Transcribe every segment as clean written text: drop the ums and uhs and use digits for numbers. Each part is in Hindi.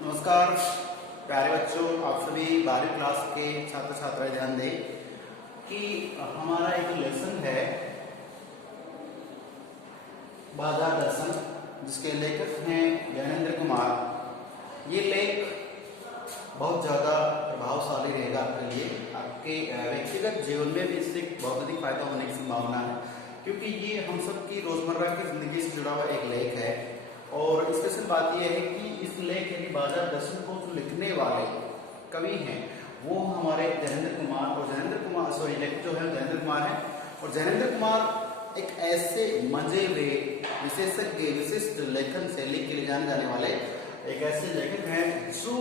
नमस्कार प्यारे बच्चों, आप सभी 12वीं क्लास के छात्र छात्राएं ध्यान दें कि हमारा एक लेसन है बाजार दर्शन, जिसके लेखक हैं ज्ञानेंद्र कुमार। ये लेख बहुत ज़्यादा प्रभावशाली रहेगा आपके लिए, आपके व्यक्तिगत जीवन में भी इससे बहुत अधिक फायदा होने की संभावना है, क्योंकि ये हम सब की रोजमर्रा की जिंदगी से जुड़ा हुआ एक लेख है। और स्पेशल बात यह है कि इस लेख यानी बाजार दर्शन को जो लिखने वाले कवि हैं वो हमारे ज्ञानेंद्र कुमार, और ज्ञानेंद्र कुमार लेखक जो है ज्ञानेंद्र कुमार है। और ज्ञानेंद्र कुमार एक ऐसे मंजे हुए विशेषज्ञ विशिष्ट लेखन शैली के लिए जाने जाने वाले एक ऐसे लेखक हैं जो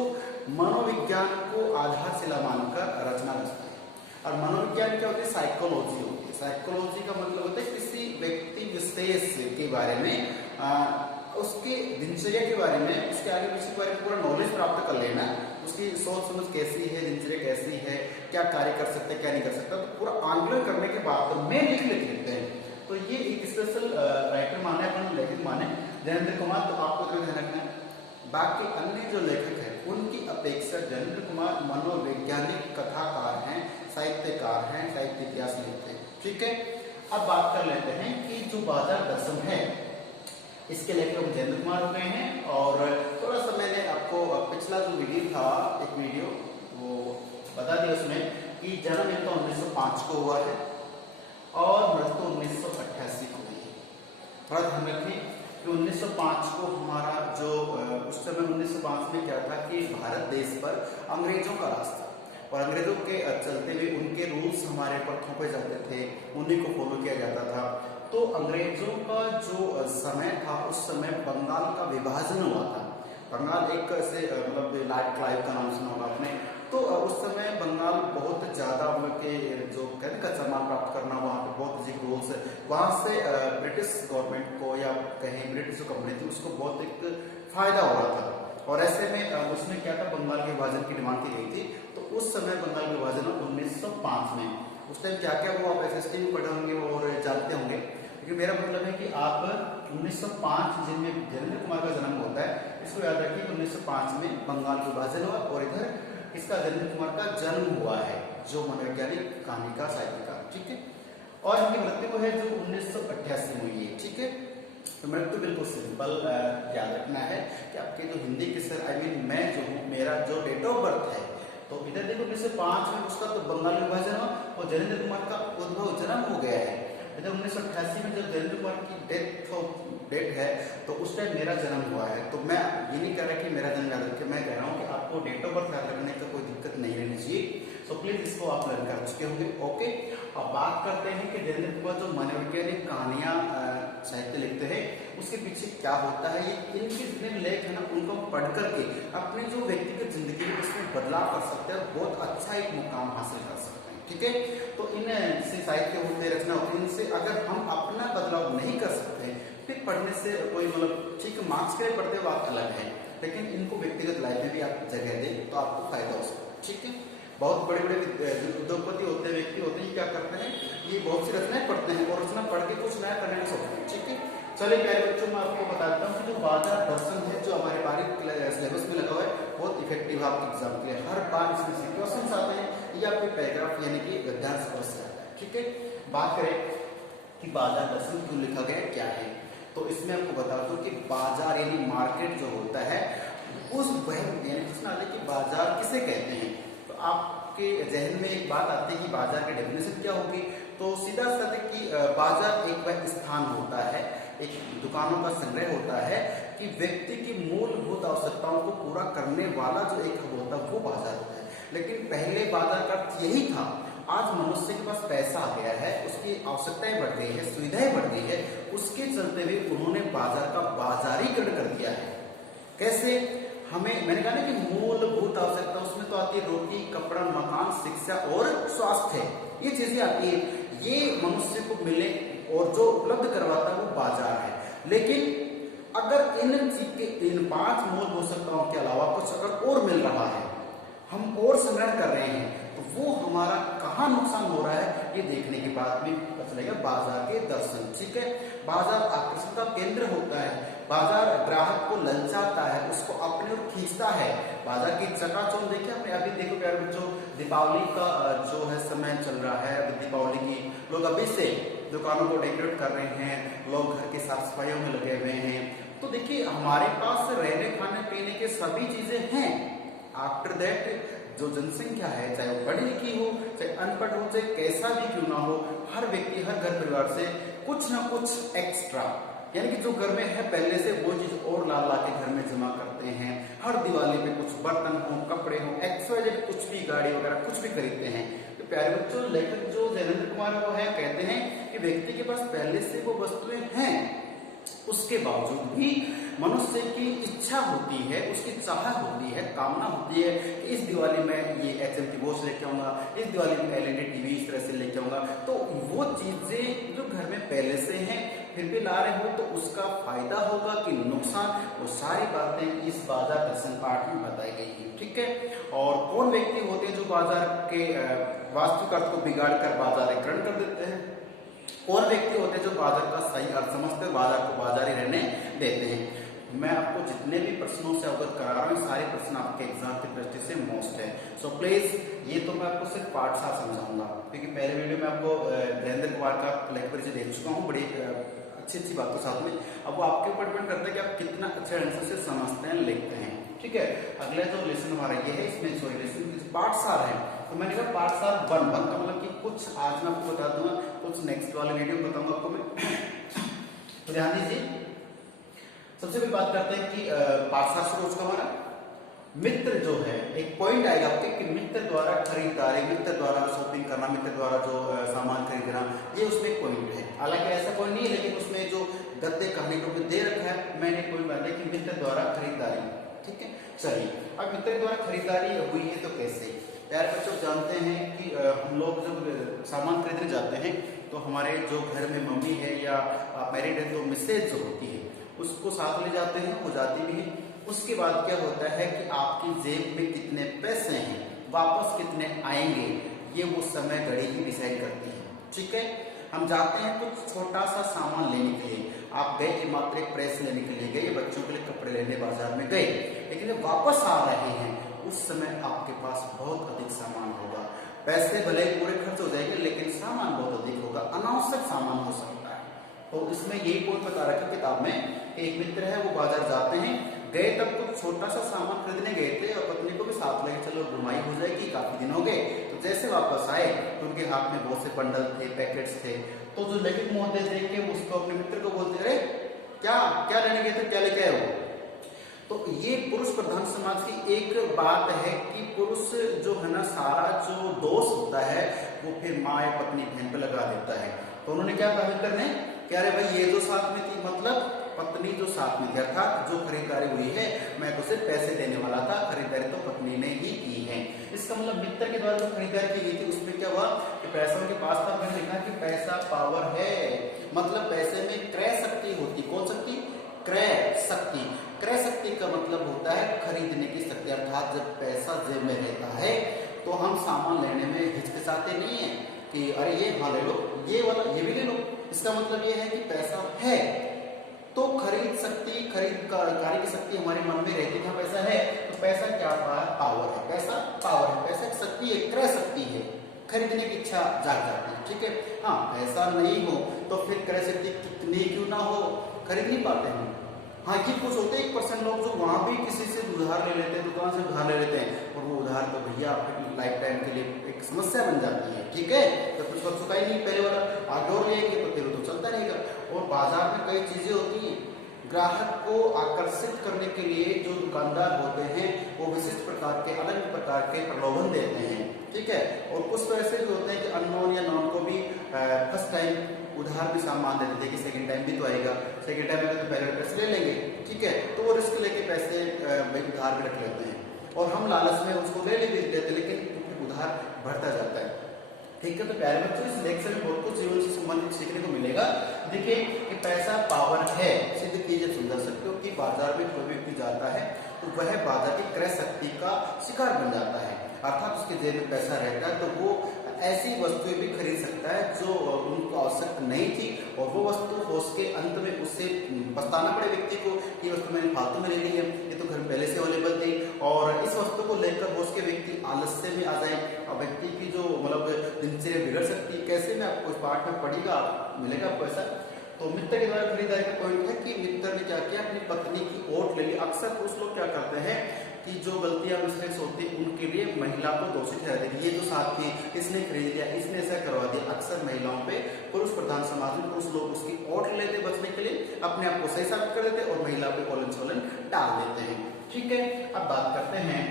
मनोविज्ञान को आधारशिला मानकर रचना रचते हैं। और मनोविज्ञान क्या होती है? साइकोलॉजी होती है। साइकोलॉजी का मतलब होता है किसी व्यक्ति विशेष के बारे में, उसके दिनचर्या के बारे में, उसके आगे पीछे के बारे में पूरा नॉलेज प्राप्त कर लेना, उसकी सोच समझ कैसी है, दिनचर्या कैसी है, क्या कार्य कर सकते हैं क्या नहीं कर सकता, तो पूरा आंकलन करने के बाद में लिख लेते हैं। तो ये एक स्पेशल राइटर माने, अपन लेखक माने ज्ञानेंद्र कुमार। तो आपको तो ध्यान रखना है, बाकी अन्य जो लेखक हैं उनकी अपेक्षा ज्ञानेंद्र कुमार मनोवैज्ञानिक कथाकार हैं, साहित्यकार हैं, साहित्य इतिहास लिखते हैं। ठीक है, अब बात कर लेते हैं कि जो बाजार दर्शन है इसके लेकर हम ज्ञानेंद्र कुमार हो गए हैं। और थोड़ा सा मैंने आपको पिछला जो वीडियो था, एक वीडियो वो बता दिया उसमें कि जन्म इनका 1905 को हुआ है और मृत्यु 1988 को हुई है। थोड़ा ध्यान रखें कि 1905 को हमारा जो उस समय 1905 में क्या था कि भारत देश पर अंग्रेजों का राज था, और अंग्रेजों के चलते हुए उनके रूल्स हमारे पर थोपे जाते थे, उन्हीं को फॉलो किया जाता था। तो अंग्रेजों का जो समय था उस समय बंगाल का विभाजन हुआ था। बंगाल एक से मतलब लॉर्ड क्लाइव का नाम सुना होगा आपने। तो उस समय बंगाल बहुत ज्यादा मतलब के जो कहते हैं कच्चा माल प्राप्त करना, वहाँ पे बहुत अधिक रूल्स, वहाँ से ब्रिटिश गवर्नमेंट को या कहीं ब्रिटिश जो कंपनी थी उसको बहुत एक फायदा हो रहा था। और ऐसे में उसमें क्या था, बंगाल के विभाजन की डिमांड की गई थी। तो उस समय बंगाल विभाजन 1905 में, उस टाइम क्या क्या वो आप SST में पढ़े होंगे और जानते होंगे, क्योंकि मेरा मतलब है कि आप 1905 जिनमें ज्ञानेंद्र कुमार का जन्म होता है, इसको याद रखिए कि 1905 में बंगाल विभाजन हुआ और इधर इसका ज्ञानेंद्र कुमार का जन्म हुआ है, जो मनोवैज्ञानिक कहानी का साहित्यकार। ठीक है, और इनकी मृत्यु है जो 1988 में हुई है। ठीक है, तो मृत्यु बिल्कुल सिंपल याद रखना है कि आपके जो हिंदी के सर मैं जो हूँ, मेरा जो डेट ऑफ बर्थ है, तो इधर देखो 1905 में उसका तो बंगाल विभाजन हुआ और ज्ञानेंद्र कुमार का उद्भव जन्म हो गया है। इधर 1988 में जब ज्ञानेंद्र कुमार की डेट है तो उस टाइम मेरा जन्म हुआ है। तो मैं ये नहीं कह रहा कि मेरा जन्म याद रखिए, मैं कह रहा हूँ कि आपको डेट ऑफ बर्थ याद रखने का कोई दिक्कत नहीं रहनी चाहिए। तो प्लीज इसको आप लर्न कर चुके होंगे। ओके, अब बात करते हैं कि ज्ञानेंद्र कुमार जो मनोवैज्ञानिक कहानियां साहित्य लिखते हैं उसके पीछे क्या होता है। ये इनके जितने लेख है ना, उनको पढ़ करके अपनी जो व्यक्तिगत जिंदगी है उसमें बदलाव कर सकते हैं, बहुत अच्छा एक मुकाम हासिल कर सकते हैं। ठीक है, तो इन से साहित्य होते, रचना होती है, इनसे अगर हम अपना बदलाव नहीं कर सकते फिर पढ़ने से कोई मतलब ठीक मार्क्स के लिए पढ़ते बात अलग है, लेकिन इनको व्यक्तिगत लाइफ में भी आप जगह दें तो आपको फायदा हो सकता है। ठीक है, बहुत बड़े बड़े उद्योगपति होते हैं, व्यक्ति होते हैं, क्या करते हैं, ये बहुत सी रचनाएं पढ़ते हैं और रचना पढ़ के कुछ नया करने का सोचते हैं। ठीक है, चलिए प्यारे बच्चों, मैं आपको बताता हूँ कि जो बाजार दर्शन है जो हमारे 12वीं सिलेबस में लगा हुआ है, बहुत इफेक्टिव आपके एग्जाम के लिए। हर बार इसमें से क्वेश्चन आते हैं या फिर पैराग्राफ यानी कि गद्यांश समस्या आता है। ठीक है, बात करें कि बाजार दर्शन क्यों लिखा गया, क्या है, तो इसमें आपको बता दूं कि बाजार यानी मार्केट जो होता है उस यानी बाजार किसे कहते हैं। तो आपके जहन में एक बात आती है कि बाजार की डेफिनेशन क्या होगी, तो सीधा सा कि बाजार एक वह स्थान होता है, एक दुकानों का संग्रह होता है कि व्यक्ति की मूलभूत आवश्यकताओं को पूरा करने वाला जो एक होता है वो बाजार होता है। लेकिन पहले बाजार का अर्थ यही था। आज मनुष्य के पास पैसा आ गया है, उसकी आवश्यकताएं बढ़ गई है, सुविधाएं बढ़ गई है, उसके चलते हुए उन्होंने बाजार का बाजारीकरण कर दिया है। कैसे? हमें मैंने कहा ना कि मूलभूत आवश्यकता, उसमें तो आती है रोटी, कपड़ा, मकान, शिक्षा और स्वास्थ्य, ये चीजें आती है, ये मनुष्य को मिले और जो उपलब्ध करवाता है वो बाजार है। लेकिन अगर इन 5 मूलभूत आवश्यकताओं के अलावा कुछ अगर और मिल रहा है, हम और संग्रह कर रहे हैं, तो वो हमारा कहाँ नुकसान हो रहा है ये देखने के बाद में पता चलेगा बाजार के दर्शन। ठीक है, बाजार आकर्षण का केंद्र होता है, बाजार ग्राहक को ललचाता है, उसको अपनी ओर खींचता है। बाजार की चकाचौंध देखिए आपने, अभी देखो प्यारे बच्चों दीपावली का जो है समय चल रहा है, अभी दीपावली की लोग अभी से दुकानों को डेकोरेट कर रहे हैं, लोग घर की साफ सफाइयों में लगे हुए हैं। तो देखिए हमारे पास रहने खाने पीने के सभी चीजें हैं। आफ्टर दैट जो जनसंख्या है, चाहे वो पढ़ी लिखी हो, चाहे अनपढ़ हो, चाहे कैसा भी क्यों ना हो, हर व्यक्ति हर घर परिवार से कुछ ना कुछ एक्स्ट्रा, यानी कि जो घर में है पहले से वो चीज और ला ला के घर में जमा करते हैं। हर दिवाली पे कुछ बर्तन हो, कपड़े हो, एक्सवाइजेड कुछ भी, गाड़ी वगैरह कुछ भी खरीदते हैं। तो प्यारे बच्चों लेखक जो जैनेंद्र कुमार वो है कहते हैं कि व्यक्ति के पास पहले से वो वस्तुएं हैं, उसके बावजूद भी मनुष्य की इच्छा होती है, उसकी चाह होती है, कामना होती है कि इस दिवाली में ये HMT वॉच लेके आऊंगा, इस दिवाली में LED टीवी इस तरह से लेके आऊंगा। तो वो चीजें जो घर में पहले से हैं फिर भी ला रहे हो तो उसका फायदा होगा कि नुकसान, वो सारी बातें इस बाजार दर्शन पाठ में बताई गई है। ठीक है, और कौन व्यक्ति होते हैं जो बाजार के वास्तविक अर्थ को बिगाड़ कर बाजारीकरण कर देते हैं, कौन व्यक्ति होते हैं जो बाजार का सही अर्थ समझते हैं, बाजार को बाजार ही रहने देते हैं। मैं आपको जितने भी प्रश्नों से अवगत करा रहा हूँ सारे प्रश्न आपके एग्जाम की दृष्टि से मोस्ट है। सो प्लीज ये तो मैं आपको सिर्फ पार्ट 7 समझाऊंगा, क्योंकि पहले वीडियो में आपको जैनेंद्र कुमार का लेखक परिचय दे चुका हूँ बड़ी अच्छी बातों साथ में। अब वो आपके ऊपर डिपेंड करता है कि आप कितना अच्छे आंसर से समझते हैं, लिखते हैं। ठीक है, अगला जो लेसन हमारा ये है, इसमें सॉरी लेसन पार्ट 7 है, तो मैंने कहा पार्ट 7 1 का मतलब कि कुछ आज मैं आपको बता दूंगा, कुछ नेक्स्ट वाले वीडियो में बताऊंगा आपको मैं। तो ध्यान दीजिए, सबसे पहले बात करते हैं कि पार्ट 7 से उसका हमारा मित्र जो है, एक पॉइंट आएगा आपके कि मित्र द्वारा खरीदारी, मित्र द्वारा शॉपिंग करना, मित्र द्वारा जो सामान खरीदना, ये उसमें एक पॉइंट है। हालांकि ऐसा कोई नहीं है, लेकिन उसमें जो गद्य कहने को दे रखा है, मैंने कोई बात है कि मित्र द्वारा खरीदारी। ठीक है, चलिए अब मित्र द्वारा खरीदारी हुई है तो कैसे? प्यारे बच्चों जानते हैं कि हम लोग जब सामान खरीदने जाते हैं तो हमारे जो घर में मम्मी है या मैरिड है तो मिसेज जो होती है उसको साथ ले जाते हैं, वो जाती भी है। उसके बाद क्या होता है कि आपकी जेब में कितने पैसे हैं, वापस कितने आएंगे, ये वो समय घड़ी ही डिसाइड करती है। ठीक है, हम जाते हैं कुछ छोटा सा सामान लेने के लिए, आप गए कि मात्र एक प्रेस लेने के लिए गए, बच्चों के लिए कपड़े लेने बाजार में गए, लेकिन जब वापस आ रहे हैं उस समय आपके पास बहुत अधिक सामान होगा। पैसे भले पूरे खर्च हो जाएंगे लेकिन सामान बहुत अधिक होगा, अनावश्यक सामान हो सकता है। तो इसमें यही पॉइंट बता रखा किताब में कि एक मित्र है वो बाजार जाते हैं, गए तब कुछ छोटा सा सामान खरीदने गए थे और पत्नी को भी साथ लेके चलो घुमाई हो जाएगी, काफी दिन हो गए। तो जैसे वापस आए तो उनके हाथ में बहुत से बंडल थे, पैकेट्स थे। तो जो लेखक महोदय देख के उसको अपने मित्र को बोलते, अरे क्या क्या लेने गए थे, क्या लेके आए हो? तो ये पुरुष प्रधान समाज की एक बात है कि पुरुष जो है ना सारा जो दोष होता है वो फिर माँ या पत्नी बहन पे लगा देता है। तो उन्होंने क्या कहा मित्र ने, क्या अरे भाई ये जो साथ में थी, मतलब पत्नी जो साथ में थी, अर्थात जो खरीदारी हुई है मैं तो सिर्फ पैसे देने वाला था, खरीदारी तो पत्नी ने ही की है। इसका मतलब मित्र के द्वारा जो खरीदारी की गई थी उसमें क्या हुआ कि पैसा उनके पास था। मैंने लिखा कि पैसा पावर है, मतलब पैसे में क्रय शक्ति होती। कौन शक्ति? क्रय शक्ति। क्रय शक्ति का मतलब होता है खरीदने की शक्ति, अर्थात जब पैसा जेब में रहता है तो हम सामान लेने में हिचकिचाते नहीं है कि अरे ये हाँ ले लो, ये वाला ये भी ले लो। इसका मतलब ये है कि पैसा है तो खरीद शक्ति, खरीददारी की शक्ति हमारे मन में रहती है। पैसा है तो पैसा क्या पावर है, पैसा पावर है, पैसा शक्ति है, क्रय शक्ति है, खरीदने की इच्छा जाग जाती है। ठीक है, हाँ पैसा नहीं हो तो फिर क्रय शक्ति कितनी क्यों ना हो, खरीद नहीं पाते हैं। हाँ ये कुछ होते हैं 1% लोग जो वहां भी किसी से उधार ले लेते हैं, दुकान से उधार ले लेते हैं और वो उधार तो भैया लाइफ टाइम के लिए एक समस्या बन जाती है। ठीक है, तो कुछ वक्त चुका ही नहीं पहले वाला, आगे और लेंगे तो फिर तो चलता रहेगा। और बाजार में कई चीजें होती हैं, ग्राहक को आकर्षित करने के लिए जो दुकानदार होते हैं वो विशिष्ट प्रकार के अलग प्रकार के प्रलोभन देते हैं। ठीक है, और कुछ ऐसे भी होते हैं कि अननोन या नॉन को भी फर्स्ट टाइम उधार भी सामान दे देते हैं कि सेकंड टाइम भी तो आएगा, सेकंड टाइम में तो पहले पैसे ले लेंगे। ठीक है, तो वो रिस्क लेके पैसे उधार भी रख लेते हैं और हम लालच में उसको ले भी लेते हैं, लेकिन उधार बढ़ता जाता है। ठीक है, तो प्यारे बच्चों इस लेक्चर में बहुत कुछ जीवन से संबंधित सीखने को मिलेगा। देखिए कि पैसा पावर है, सिद्ध कीजिए समझा सकते हो कि बाजार में कोई व्यक्ति जाता है तो वह बाजार की क्रय शक्ति का शिकार बन जाता है। अर्थात उसके जेब में पैसा रहता है तो वो ऐसी वस्तुएं भी खरीद सकता है जो उनको आवश्यक नहीं थी, और वो वस्तु उसके अंत में उससे पछताना पड़े व्यक्ति को, ये वस्तु मैंने फालतू में ले ली है, ये तो घर में पहले से अवेलेबल थी, और इस वस्तु को लेकर वो उसके व्यक्ति आलस्य में आ जाए और व्यक्ति की जो मतलब दिनचर्या बिगड़ सकती है। कैसे में आपको इस पाठ में पढ़ेगा, मिलेगा आपको ऐसा। तो मित्र के द्वारा खरीदारी का पॉइंट है कि मित्र ने क्या किया, अपनी पत्नी की ओट ले ली। अक्सर पुरुष लोग क्या करते हैं कि जो गलतियां मिस्टेक्स होती है उनके लिए महिला को दोषी ठहरा देती, ये जो साथी इसने खरीद लिया, इसने ऐसा करवा दिया। अक्सर महिलाओं पे पुरुष प्रधान समाज में पुरुष लोग उसकी ओट लेते बचने के लिए, अपने आप को सही साबित कर देते और महिला पे ओलन सोलन डाल देते हैं। ठीक है, अब बात करते हैं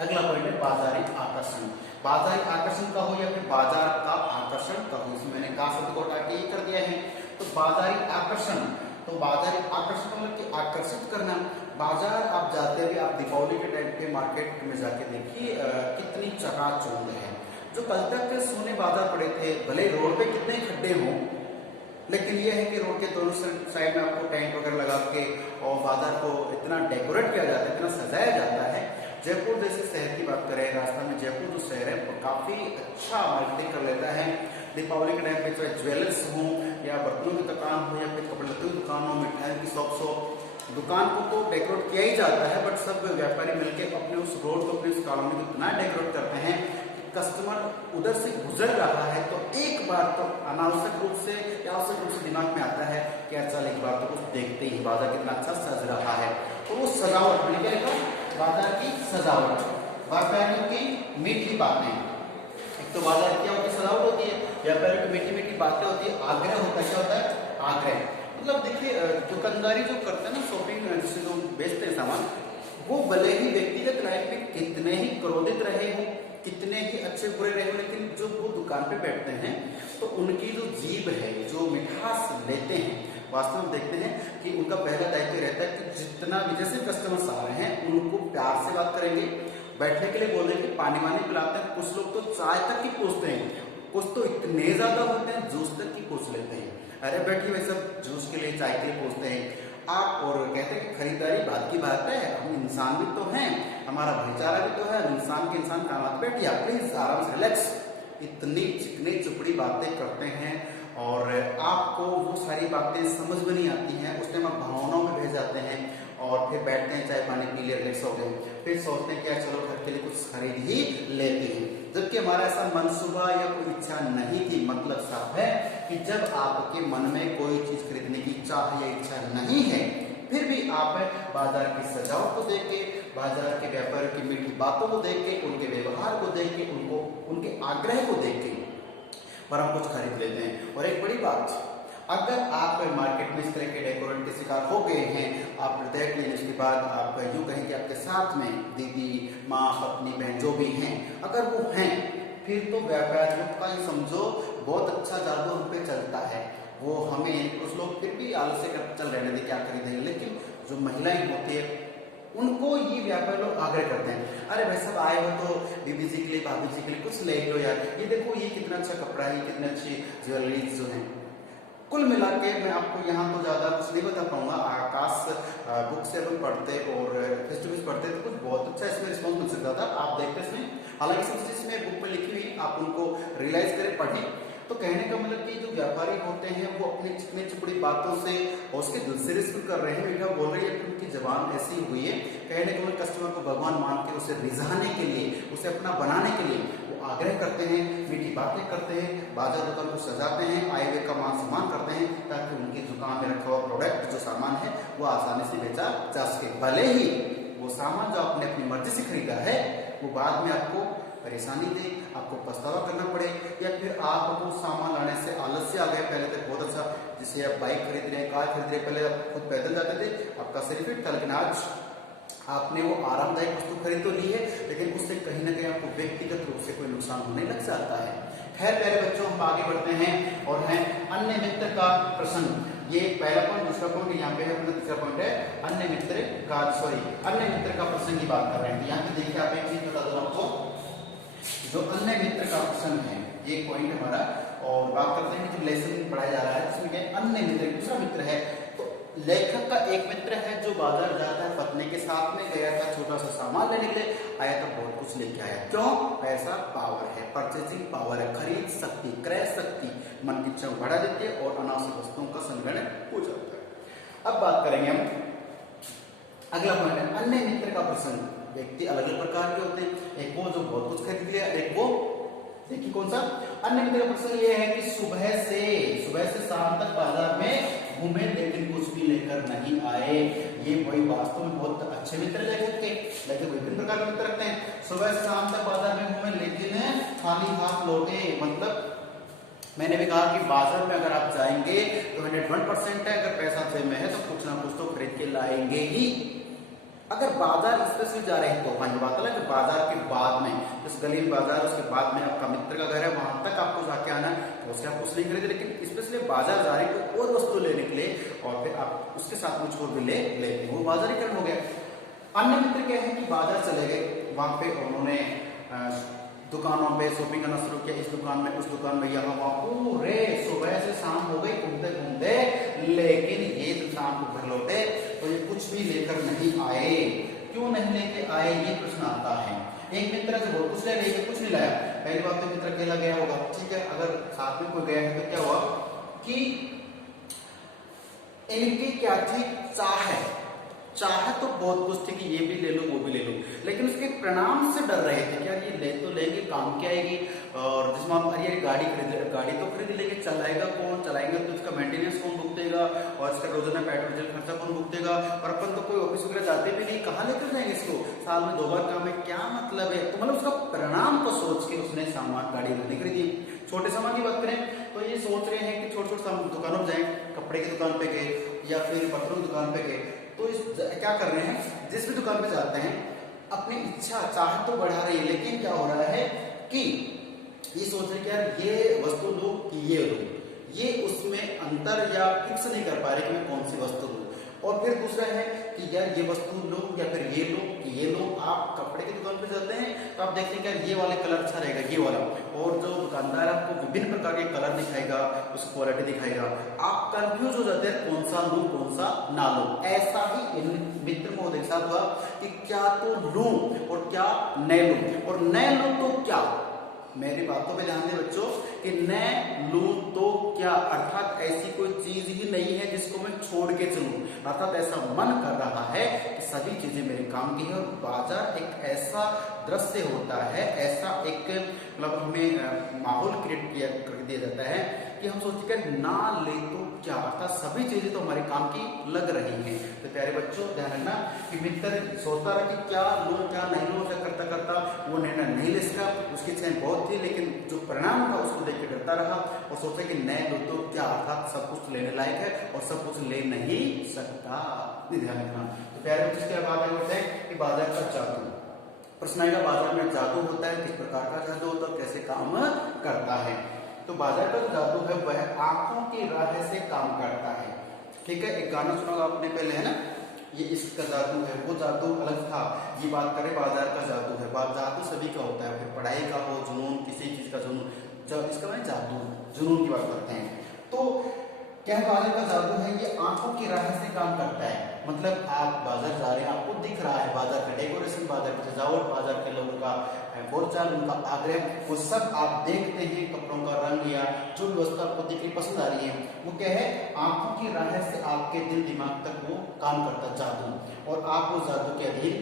अगला पॉइंट है बाजारी आकर्षण। बाजारी आकर्षण का हो या फिर बाजार का आकर्षण का हो, इसमें मैंने का शब्द को हटा के कर दिया है। तो बाजारी आकर्षण, तो बाजारी आकर्षण मतलब कि आकर्षित करना। बाजार आप जाते हुए आप दीपावली के टाइम पे मार्केट में जाके देखिए कितनी चकाचौंध है। जो कल तक सोने बाजार पड़े थे, भले रोड पे कितने खड्डे हों, लेकिन यह है कि रोड के दोनों साइड में आपको टेंट वगैरह लगा के और बाजार को इतना डेकोरेट किया जाता है, इतना सजाया जाता है। जयपुर जैसे शहर की बात करें, राजस्थान में जयपुर जो शहर है वो काफी अच्छा मार्केटिंग कर लेता है। दीपावली के टाइम पे चाहे ज्वेलर्स हो या बर्तनों की दुकान हो या फिर कपड़े लत्तों की दुकान हो, मिठाई की शॉप्स हो, दुकान को तो डेकोरेट किया ही जाता है, बट सब व्यापारी मिलकर अपने उस रोड को, अपने उस कॉलोनी को इतना डेकोरेट करते हैं कि कस्टमर उधर से गुजर रहा है तो एक बार तो अनावश्यक रूप से या आवश्यक रूप से दिमाग में आता है कि अच्छा एक बार तो कुछ देखते ही बाजार कितना अच्छा सज रहा है। तो वो सजावट मैंने क्या लिखा, बाजार की सजावट, व्यापारियों की मीठी बातें। एक तो बाजार क्या होती है, सजावट होती है, व्यापारियों की मीठी मीठी बातें होती है, आग्रह होता है। क्या होता है, आग्रह। मतलब देखिए दुकानदारी जो करते हैं ना, शॉपिंग जिससे जो बेचते हैं सामान, वो भले ही व्यक्तिगत लाइफ में कितने ही क्रोधित रहे हो, कितने ही अच्छे बुरे रहे हो, लेकिन जब वो दुकान पे बैठते हैं तो उनकी जो जीभ है, जो मिठास लेते हैं, वास्तव में देखते हैं कि उनका पहला दायित्व रहता है कि जितना भी जैसे कस्टमर्स आ रहे हैं उनको प्यार से बात करेंगे, बैठने के लिए बोलेंगे, पानी वानी पिलाते हैं, कुछ लोग तो चाय तक ही पूछते हैं, कुछ तो इतने ज्यादा होते हैं जूस तक ही पूछ लेते हैं। अरे बैठिए भाई, सब जूस के लिए चाय के लिए पूछते हैं आप, और कहते हैं कि खरीदारी बात की बात है, हम इंसान भी तो हैं, हमारा भाईचारा भी तो है, इंसान के इंसान काम आते, बैठिए आप प्लीज आराम से रिलैक्स। इतनी चिकनी चुपड़ी बातें करते हैं और आपको वो सारी बातें समझ में नहीं आती हैं, उस टाइम आप भावनाओं में बह जाते हैं और फिर बैठते हैं, चाय पानी पी लिया, रिलैक्स हो गए, फिर सोचते हैं कि चलो घर के लिए कुछ खरीद ही लेते हैं, जबकि हमारा ऐसा मनसूबा या कोई इच्छा नहीं थी। मतलब साफ है कि जब आपके मन में कोई चीज खरीदने की चाह या इच्छा नहीं है, फिर भी आप बाजार की सजावट को देख के, बाजार के व्यापार की मीठी बातों को देख के, उनके व्यवहार को देख के, उनको उनके आग्रह को देख के पर हम कुछ खरीद लेते हैं। और एक बड़ी बात, अगर आप मार्केट में इस तरह के डेकोरेट के शिकार हो गए हैं, आप प्रत्येक लेने के बाद आप यूं कहें कि आपके साथ में दीदी, माँ, पत्नी, बहन जो भी हैं, अगर वो हैं, फिर तो व्यापारियों का ही समझो बहुत अच्छा जादू हम पे चलता है। वो हमें कुछ लोग फिर भी आलस्य कर चल रहने दे क्या खरीदेंगे, लेकिन जो महिलाएं होती है उनको ये व्यापारी लोग आग्रह करते हैं, अरे भाई सब आए हो तो बीबी जी के लिए, भाभी जी के लिए कुछ ले लो यार, ये देखो ये कितना अच्छा कपड़ा है, कितनी अच्छी ज्वेलरीज जो है। कुल मिला के मैं आपको यहाँ तो ज्यादा कुछ नहीं बता पाऊंगा, आकाश बुक से अपन पढ़ते और फेस टू फेस पढ़ते तो कुछ बहुत अच्छा इसमें रिस्पॉन्स मिल सकता था। आप देखते इसमें, हालांकि सब चीज में बुक में लिखी हुई, आप उनको रियलाइज करें, पढ़ें। तो कहने का मतलब कि जो व्यापारी होते हैं वो अपनी चिकनी चुपड़ी बातों से और उसके दिल से रिस्क कर रहे हैं, मीठा बोल रही है, उनकी जबान ऐसी हुई है, कहने का मतलब कस्टमर को भगवान मान के उसे रिझाने के लिए, उसे अपना बनाने के लिए वो आग्रह करते हैं, मीठी बातें करते हैं, बाजार दुकान को सजाते हैं, आए हुए का मान सम्मान करते हैं, ताकि उनकी दुकान में रखा हुआ प्रोडक्ट जो सामान है वो आसानी से बेचा जा सके। भले ही वो सामान जो आपने अपनी मर्जी से खरीदा है वो बाद में आपको परेशानी दे, आपको पछतावा करना पड़े, या फिर आप वो सामान लाने से आलस्य आ गए। पहले तक बहुत अच्छा, जिसे आप बाइक खरीद रहे हैं, कार खरीद रहे हैं, पहले आप खुद पैदल जाते थे, आपका शरीर फिट था, लेकिन आज आपने वो आरामदायक वस्तु खरीद तो ली है, लेकिन उससे कहीं ना कहीं आपको व्यक्तिगत रूप से कोई नुकसान होने लग जाता है। खैर प्यारे बच्चों, हम आगे बढ़ते हैं और हैं अन्य मित्र का प्रसंग। ये पहला पॉइंट, दूसरा पॉइंट यहाँ पे है, अपना तीसरा पॉइंट है अन्य मित्र का, अन्य मित्र का प्रसंग की बात कर रहे हैं। यहाँ पे देखिए, आप एक चीज बता दो आपको, जो अन्य मित्र का प्रसंग है ये पॉइंट हमारा, और बात करते हैं कि जो लेसन पढ़ाया जा रहा है जिसमें क्या अन्य मित्र, दूसरा मित्र है, तो लेखक का एक मित्र है जो बाजार जाता है, पत्नी के साथ में गया था छोटा सा सामान लेने के लिए, आया तो बहुत कुछ लेके आया। क्यों? पैसा पावर है, परचेजिंग पावर है, खरीद शक्ति, क्रय शक्ति मन की इच्छा को बढ़ा देती है और अनावश्यक वस्तुओं का संग्रहण हो जाता है। अब बात करेंगे हम अगला पॉइंट है अन्य मित्र का प्रसंग। व्यक्ति अलग अलग प्रकार के होते हैं, एक वो जो बहुत कुछ खरीद लिया, एक वो देखिए कौन सा अन्य मित्र का प्रसंग ये है कि सुबह से शाम तक बाजार में घूमे लेकिन कुछ भी लेकर नहीं आए। ये वही वास्तव में बहुत अच्छे मित्र लेखक के, लेकिन विभिन्न प्रकार के मित्र रखते हैं। सुबह से शाम तक बाजार में घूमे लेकिन खाली हाथ लौटे। मतलब मैंने भी कहा कि बाजार में अगर आप जाएंगे तो 101% है, अगर पैसा जेब में है तो कुछ ना कुछ तो खरीद के लाएंगे ही। अगर बाजार स्पेशली जा रहे हैं तो वही बात है कि बाजार के बाद में इस गली में बाजार, उसके बाद में आपका मित्र का घर है, वहां तक आपको जाके आना है तो उससे आप कुछ नहीं खरीदे, लेकिन स्पेशली बाजार जा रहे हैं तो और वस्तु लेने के लिए और फिर आप उसके साथ में छोड़ भी लेते हैं, वो बाजारीकरण हो गया। अन्य मित्र क्या है कि बाजार चले गए, वहां पे उन्होंने दुकानों पे शॉपिंग करना शुरू किया, इस दुकान में उस दुकान में, यहाँ वहां पूरे सुबह से शाम हो गई घूमते घूमते, लेकिन ये जब शाम को घर लौटे तो ये कुछ भी लेकर नहीं आए। क्यों नहीं लेके आए ये प्रश्न आता है। एक मित्र से बहुत कुछ ले लेके कुछ नहीं लाया, पहली बात तो मित्र अकेला गया होगा, ठीक है। अगर साथ में कोई गया है तो क्या हुआ कि इनकी क्या थी, चाह तो बहुत कुछ थी कि ये भी ले लो वो भी ले लो, लेकिन उसके परिणाम से डर रहे थे कि यार ये ले तो लेंगे काम क्या आएगी, और जिसमें हम अरे गाड़ी तो खरीद लेंगे, चलाएगा कौन, चलाएंगे तो इसका मेंटेनेंस कौन भुगतेगा, और इसका रोजाना पेट्रोल डीजल खर्चा कौन भुगतेगा, और अपन तो कोई ऑफिस वगैरह जाते भी नहीं, कहाँ लेकर जाएंगे इसको, साल में 2 बार काम है, क्या मतलब है। तो मतलब उसका परिणाम को सोच के उसने सामान गाड़ी नहीं खरीदी। छोटे सामान की बात करें तो ये सोच रहे हैं कि छोटे छोटे दुकानों पर जाए, कपड़े की दुकान पे गए या फिर बर्तनों की दुकान पे गए, तो क्या कर रहे हैं, जिस भी दुकान पे जाते हैं अपनी इच्छा चाहत तो बढ़ा रही है, लेकिन क्या हो रहा है कि ये सोच रहे कि यार ये वस्तु लूं कि ये लूं, ये उसमें अंतर या फिक्स नहीं कर पा रहे कि मैं कौन सी वस्तु लूं। और फिर दूसरा है कि यार ये वस्तु लूं या फिर ये लूं कि ये लूं। आप कपड़े की दुकान पे जाते हैं तो आप देखते हैं कि यार ये वाले कलर अच्छा रहेगा, ये वाला, और जो दुकानदार आपको विभिन्न प्रकार के कलर दिखाएगा, उसकी क्वालिटी दिखाएगा, आप कंफ्यूज हो जाते हैं कौन सा लूं कौन सा ना लूं। ऐसा ही इन मित्र महोदय के साथ हुआ कि क्या तो लूं और क्या न लूं, और न लूं तो क्या, मेरी बातों पे ध्यान दें बच्चों कि न लूं तो क्या, अर्थात ऐसी कोई चीज ही नहीं है जिसको मैं छोड़ के चलूं, अर्थात ऐसा मन कर रहा है कि सभी चीजें मेरे काम की है। और बाजार एक ऐसा दृश्य होता है, ऐसा एक मतलब हमें माहौल क्रिएट कर दिया जाता है कि हम सोचते हैं ना ले तो क्या, अर्थात सभी चीजें तो हमारे काम की लग रही हैं। तो प्यारे बच्चों ध्यान रखना कि मित्र सोचता रहा कि क्या लूं क्या नहीं लूं, ऐसा करता करता वो निर्णय नहीं ले सका, उसकी इच्छाएं बहुत थी लेकिन जो परिणाम था उसको देख के डरता रहा और सोचा कि न लूं तो क्या, अर्थात सब कुछ लेने लायक है और सब कुछ ले नहीं सकता। ध्यान रखना। तो प्यारे बच्चों इसके बाद होता है कि बाजार का जादू। प्रश्न आएगा बाजार में जादू होता है, किस प्रकार का जादू होता है, कैसे काम करता है। तो बाजार का जो जादू है वह आंखों की राह से काम करता है। ठीक है, एक गाना सुना आपने पहले है ना, ये इसका जादू है, वो जादू अलग था, ये बात करें बाजार का जादू है। जादू सभी का होता है, फिर पढ़ाई का हो, जुनून, किसी चीज का जुनून, जब इसका मैं जादू जुनून की बात करते हैं। तो क्या बाजार का जादू है, ये आंखों की राह से काम करता है। मतलब आप बाजार जा रहे हैं, आपको दिख रहा है बाजार का डेकोरेशन, बाजार की सजावट, बाजार के लोगों का बोलचाल, उनका आग्रह, वो सब आप देखते हैं, कपड़ों का रंग या जो व्यवस्था आपको दिख रही पसंद आ रही है, वो क्या है, आंखों की राह से आपके दिल दिमाग तक वो काम करता है जादू, और आप उस जादू के अधीन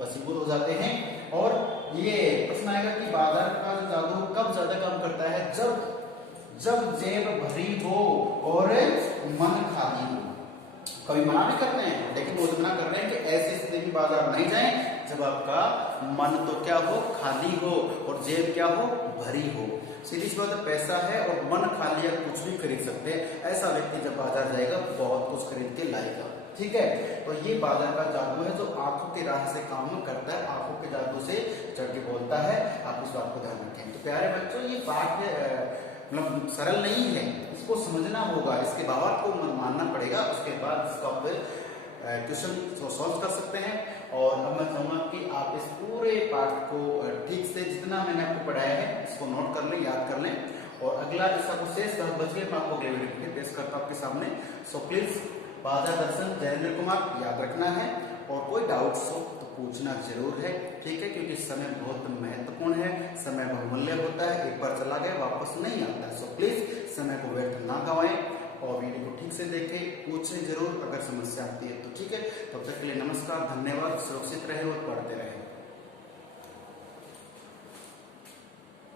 वशीभूत हो जाते हैं। और ये प्रश्न आएगा कि बाजार का जादू कब ज्यादा काम करता है, जब जेब भरी हो और मन खाली हो। कभी मना नहीं करते हैं, लेकिन वो मना कर रहे हैं कि ऐसी स्थिति में बाजार नहीं जाएं जब आपका मन तो क्या हो, खाली हो, और जेब क्या हो, भरी हो। सीधी सी बात है, पैसा है और मन खाली है, कुछ भी खरीद सकते हैं। ऐसा व्यक्ति जब बाजार जाएगा बहुत कुछ खरीद के लाएगा। ठीक है, तो ये बाजार का जादू है जो आंखों की राह से काम करता है, आंखों के जादू से चढ़ के बोलता है। आप इस बात को ध्यान रखें। तो प्यारे बच्चों, ये पाठ मतलब सरल नहीं है, इसको समझना होगा, इसके भावार्थ को मानना पड़ेगा, उसके बाद इसको आप क्वेश्चन सॉल्व कर सकते हैं। और अब मैं चाहूंगा कि आप इस पूरे पाठ को ठीक से जितना मैंने आपको पढ़ाया है इसको नोट कर लें, याद कर लें, और अगला इसका शेष बच गया मैं आपको अगले वीडियो में पेश करता हूं आपके सामने। सो प्लीज बाधा दर्शन जयेंद्र कुमार याद रखना है, और कोई डाउट्स हो तो पूछना जरूर है, ठीक है, क्योंकि समय बहुत महत्वपूर्ण है, समय बहुमूल्य होता है, एक बार चला गया वापस नहीं आता। सो प्लीज समय को व्यर्थ ना गवाएं और वीडियो को ठीक से देखें, पूछें जरूर अगर समस्या आती है तो, ठीक है। तब तक के लिए नमस्कार, धन्यवाद, सुरक्षित रहे और पढ़ते रहे।